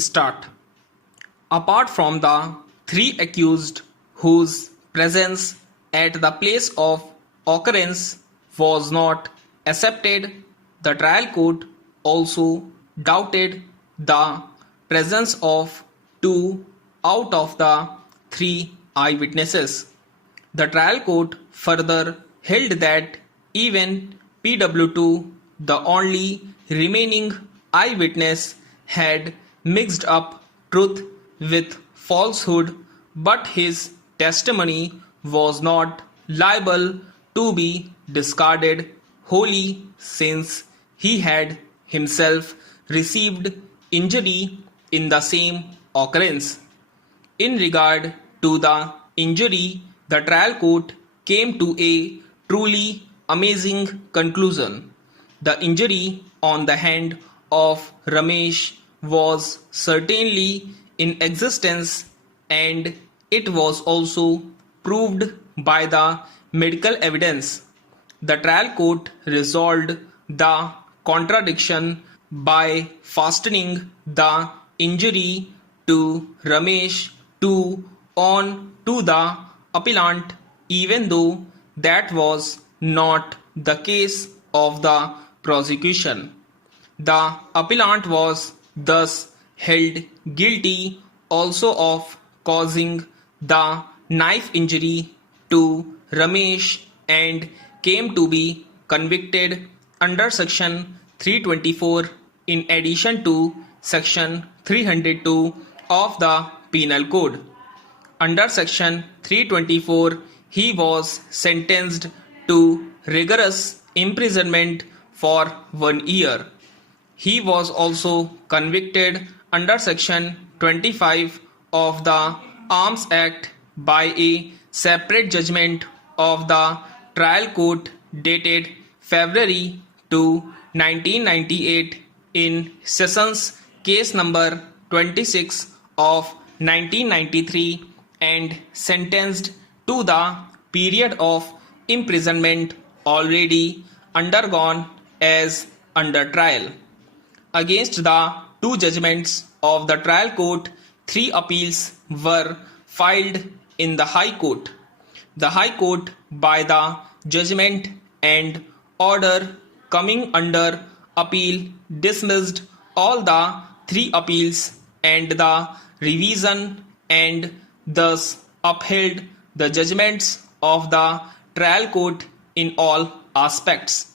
Start. Apart from the three accused whose presence at the place of occurrence was not accepted, the trial court also doubted the presence of two out of the three eyewitnesses. The trial court further held that even PW2, the only remaining eyewitness, had mixed up truth with falsehood, but his testimony was not liable to be discarded wholly since he had himself received injury in the same occurrence. In regard to the injury, the trial court came to a truly amazing conclusion. The injury on the hand of Ramesh was certainly in existence, and it was also proved by the medical evidence. The trial court resolved the contradiction by fastening the injury to Ramesh on to the appellant, even though that was not the case of the prosecution. The appellant was thus held guilty also of causing the knife injury to Ramesh and came to be convicted under section 324 in addition to section 302 of the Penal Code. Under section 324, he was sentenced to rigorous imprisonment for 1 year. He was also convicted under section 25 of the Arms Act by a separate judgment of the trial court dated February 2, 1998 in Sessions case number 26 of 1993 and sentenced to the period of imprisonment already undergone as under trial. Against the two judgments of the trial court, 3 appeals were filed in the High Court. The High Court, by the judgment and order coming under appeal, dismissed all the 3 appeals and the revision and thus upheld the judgments of the trial court in all aspects.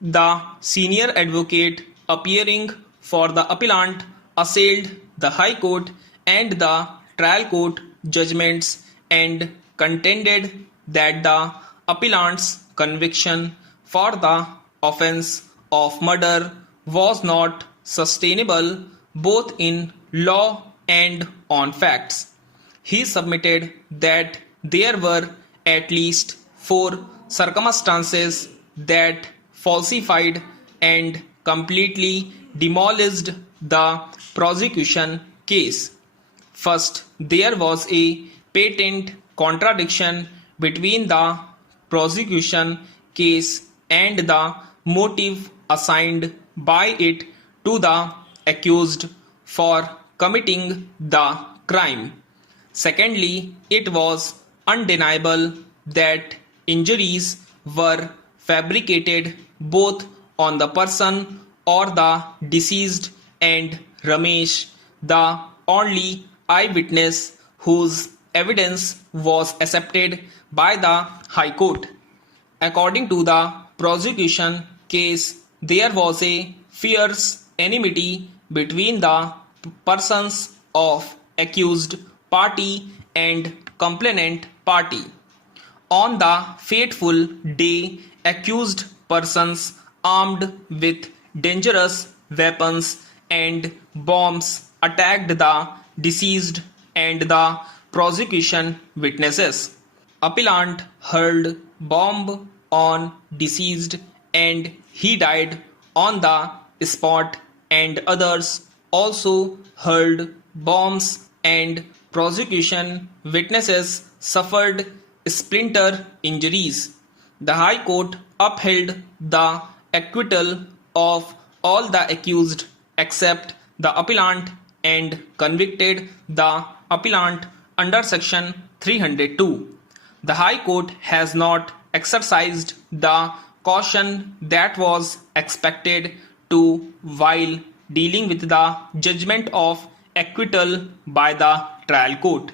The senior advocate appearing for the appellant assailed the High Court and the trial court judgments and contended that the appellant's conviction for the offence of murder was not sustainable both in law and on facts. He submitted that there were at least 4 circumstances that falsified and completely demolished the prosecution case. First, there was a patent contradiction between the prosecution case and the motive assigned by it to the accused for committing the crime. Secondly, it was undeniable that injuries were fabricated both on the person or the deceased and Ramesh, the only eyewitness whose evidence was accepted by the High Court. According to the prosecution case, there was a fierce enmity between the persons of accused party and complainant party. On the fateful day, accused persons armed with dangerous weapons and bombs attacked the deceased and the prosecution witnesses. Appellant hurled bomb on deceased and he died on the spot, and others also hurled bombs and prosecution witnesses suffered splinter injuries. The High Court upheld the acquittal of all the accused except the appellant and convicted the appellant under Section 302. The High Court has not exercised the caution that was expected to while dealing with the judgment of acquittal by the trial court.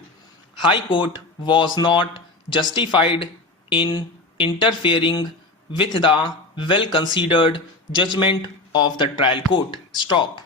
High Court was not justified in interfering with the well-considered judgment of the trial court. Stop.